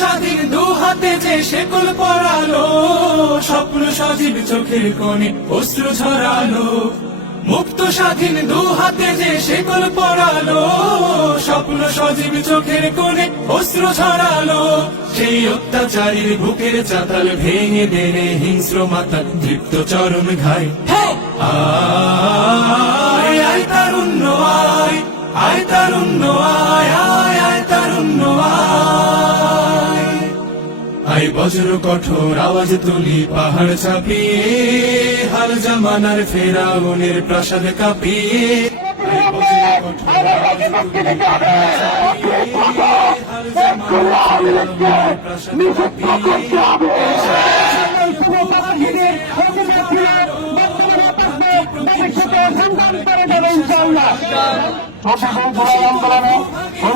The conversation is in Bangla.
স্বাধীন দু হাতে যে শেকল পরালো স্বপ্ন সজীব চোখের কোণে মুক্ত স্বাধীন দু হাতে যে শেকল পরালো স্বপ্ন সজীব চোখের কোণে অস্ত্র ছড়ালো সেই অত্যাচারীর বুকের চাতাল ভেঙে দেনে হিংস্র মাতা তৃপ্ত চরণ ঘাই। আয় আয় তারুণ্য আয় আয় তারুণ্য আয় আয়। আই বজ্র কঠোর আওয়াজ তুলি পাহাড় চাপিয়ে হাল জামানার ফেরাউনের প্রাসাদ কাঁপিয়ে আই